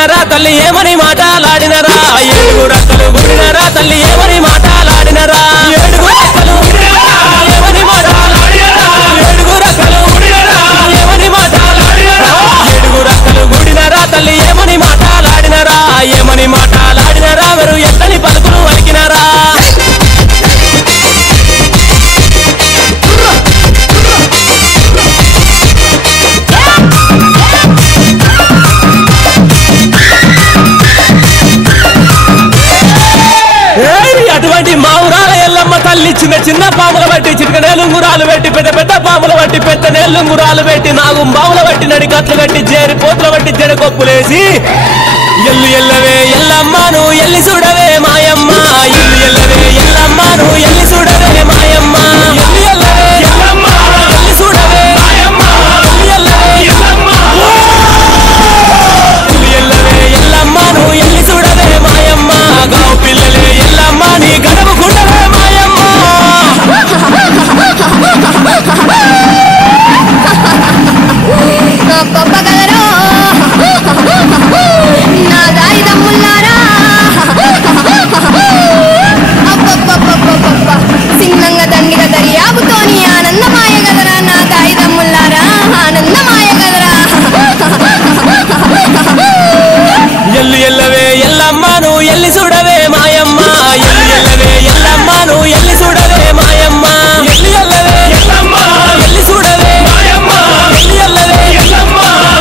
గుడినరా తల్లి ఏమని మాటలాడినరా ఏడుగురు అక్కలు గుడినరా తల్లి ఏమని మాటలాడినరా ఏడుగురు అక్కలు ఏమని మాటలాడినరా ఏడుగురు అక్కలు ఏమని మాటలాడినరా ఏడుగురు అక్కలు గుడినరా తల్లి ఏమని మాటలాడినరా ఏమని మాటలాడినరా వారు ఎత్తని పలుకులు వలికినరా అటువంటి మా ఊరాల ఎల్లమ్మ తల్లి చిన్న చిన్న పాముల బట్టి చిటికనేలుంగురాలు పెట్టి పెద్ద పెద్ద పాముల బట్టి పెద్ద నేలుంగురాలు పెట్టి నాగు బావుల బట్టి నడికట్లు కట్టి చేరి పోతుల బట్టి జడకొప్పులేసి ఎల్లు ఎల్లవే ఎల్లమ్మను ఎల్లి చూడవే మాయమ్మ ఎల్లు ఎల్లవే ఎల్లమ్మను ఎల్లి చూడవే మాయమ్మ ఎల్లు ఎల్లవే ఎల్లమ్మ ఎల్లి చూడవే మాయమ్మ ఎల్లు ఎల్లవే ఎల్లమ్మ ఎల్లు ఎల్లవే ఎల్లమ్మను ఎల్లి చూడవే మాయమ్మ గావు పిల్లలే ఎల్లమ్మ నీ గడవ గుండవే మాయమ్మ గొప్ప కదరో నా దారి దమ్ముల్లారా సిన్నంగా దండిగా దర్యాబుతోని ఆనందమాయ గదరా నా దారి దమ్ముల్లారా ఆనందమాయ గదరా ఎల్లు ఎల్లవే ఎల్లమ్మను ఎల్లి చూడవే మాయమ్మ ఎల్లు ఎల్లవే ఎల్లమ్మను ఎల్లి చూడవే మాయమ్మ ఎల్లు ఎల్లవే ఎల్లమ్మ ఎల్లి చూడవే మాయమ్మ ఎల్లు ఎల్లవే ఎల్లమ్మ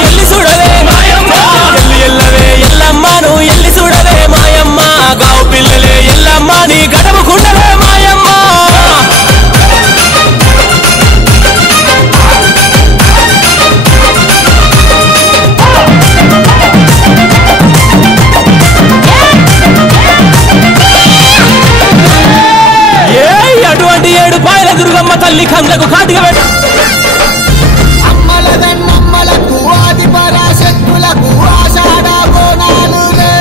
ఎల్లి చూడవే మాయమ్మ ఎల్లు ఎల్లవే ఎల్లమ్మను ఎల్లి చూడవే మాయమ్మ గావు పిల్లలే ఎల్లమ్మ నీ గడవ గుండవే మాయమ్మ అటువంటి ఏడు పాయల దుర్గమ్మ తల్లి కందకు కాటిగా పెట్టు అమ్మలకు ఆది పరాశక్తులకు ఆషాఢ బోనాలులే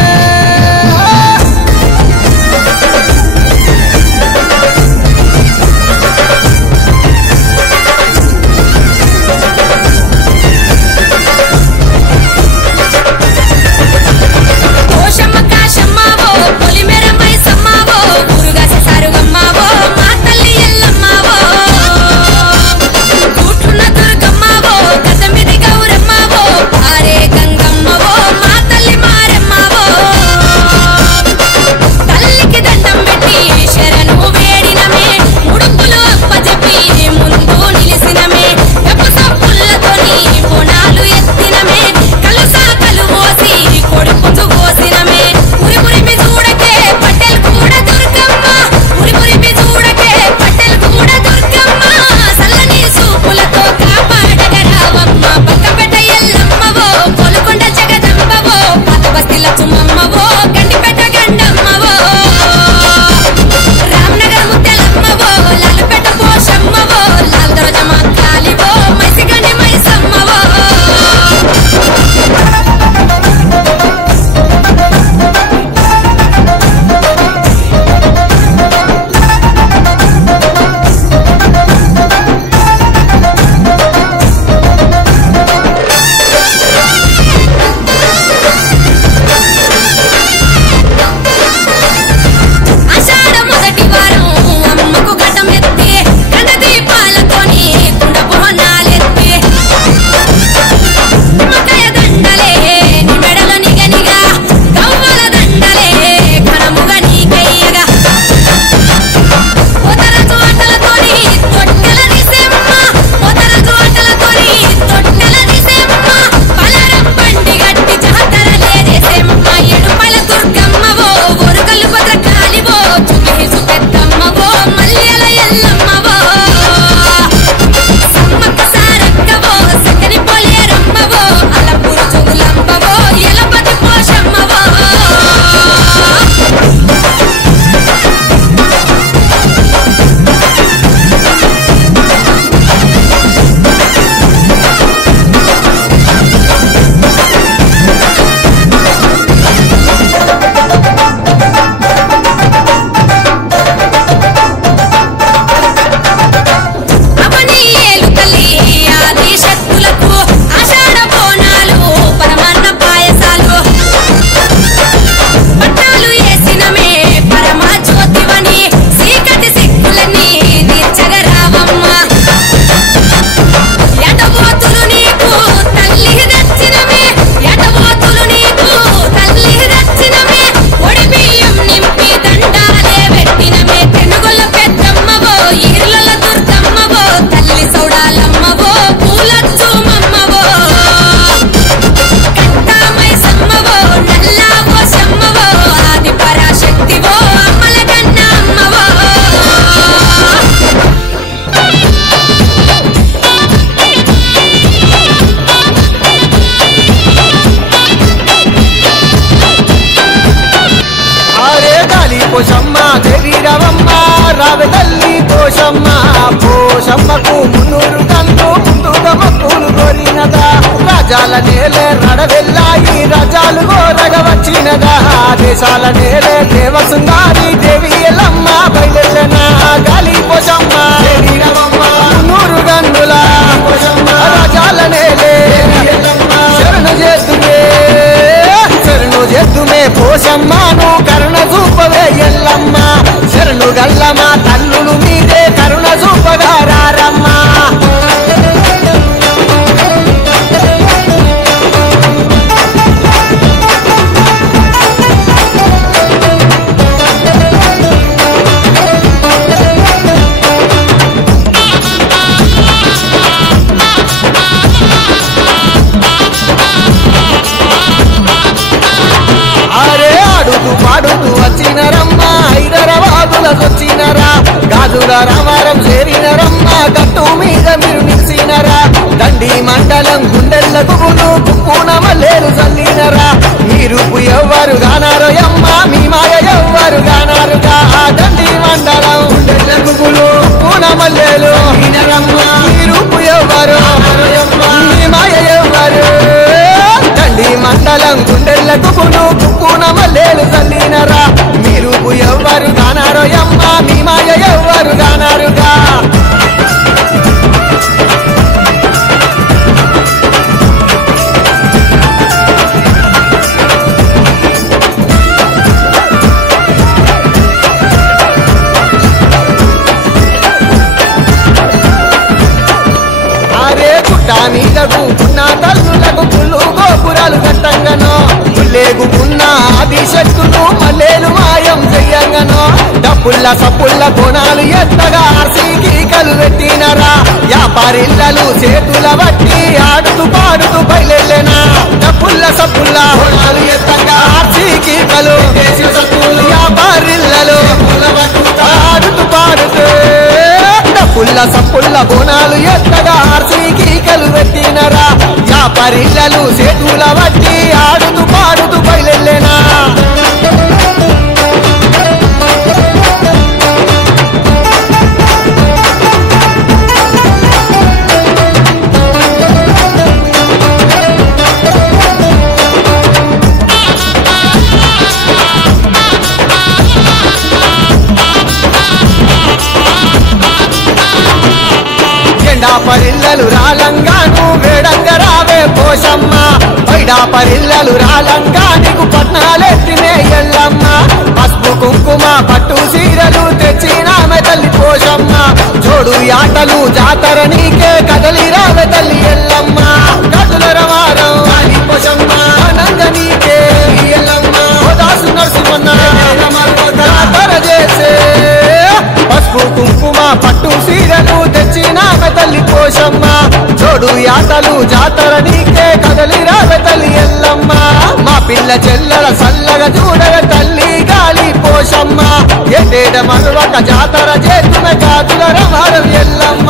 పోషమ్మ దేవి రవమ్మ రావె తల్లి పోషమ్మ పోషమ్మకు 300 కళ్ళు ముందుగా మొక్కులు కోరినదా రాజాల నేలే రడవెల్లాయి రాజాలు గోరగ వచ్చినదా దేశాల నేలే దేవసుందారి దేవి ఎల్లమ్మ బయలెల్లనా గాలి పోషమ్మ దేవి రవమ్మ 300 గన్నుల పోషమ్మ రాజాల నేలే శరణు చేతుమే పోషమ్మను కరుణ చూపవే ఎల్లమ్మ శరణు గల్లమ్మ తల్లులు మీరే కరుణ చూపగా రారమ్మ పాడుతూ వచ్చినరమ్మ హైదరాబాదుల వచ్చినరా గాజుల రామారం చేరినరమ్మ గట్టు మీద మీరు నిలిచినరా దండి మండలం గుండెల్ల గుబులు కుక్కున మల్లేరు చల్లినరా మీరు ఎవ్వరు గానారో అమ్మ మీ మాయ ఎవ్వరు గానారుగా దండి మండలం గుండెల్ల గుబులు కుక్కున మల్లేరు మీరు ఎవ్వరు మీ మాయ ఎవ్వరు దండి మండలం గుండెల్ల గుబులు కుక్కున మల్లేరు చల్లినరా మీరు ఎవ్వరు గానారో అమ్మ మీ మాయ ఎవ్వరు గానారుగా మీదకు ఉన్న తల్లులకు పుల్లు గోపురాలు కట్టంగనో పుల్లేగుకున్న ఆది శక్తులు మల్లేలు మాయం చెయ్యంగనో డప్పుల్ల సప్పుల్ల కోణాలు ఎత్తగా ఆర్సీకీకలు పెట్టినరా వ్యాపారిల్లలు చేతుల బట్టి ఆడుతూ పాడుతూ బయలెళ్ళెనా డప్పుల్ల సప్పుల్ల కోణాలు ఎత్తగా ఆర్సీకీకలు వ్యాపారిల్లలు ఆడుతూ పాడుతూ పుల్ల సప్పుల్ల బోనాలు ఎత్తగా ఆర్సీకీకలు పెట్టినరా వ్యాపారిల్లలు చేతుల బట్టి ఆడుతూ పాడుతూ బయలెళ్ళెనా పరిల్లలు రాలంగాను వేడంగా రావే పోషమ్మ పరిల్లలు రాలంగా నీకు పట్నాలెత్తినే ఎల్లమ్మ పసుపు కుంకుమ పట్టు సీరలు తెచ్చినామె తల్లి పోషమ్మ జోడు ఆటలు జాతర నీకే కదలి రావే తల్లి ఎల్లమ్మ కదుల రవారం పోషమ్మ ఆనంద నీకే ఎల్లమ్మ దాసు నరసింహన్న జాతర చేసే పసుపు కుంకుమ పట్టు సీరలు తెచ్చినామె తల్లి పోషమ్మ జోడు ఆటలు జాతర నీకే కదలి రావే తల్లి ఎల్లమ్మ మా పిల్ల చెల్లెల సల్లగా చూడవే తల్లి గాలి పోషమ్మ ఎటేడ మరొక జాతర చేతున్న గాజుల రమారం ఎల్లమ్మ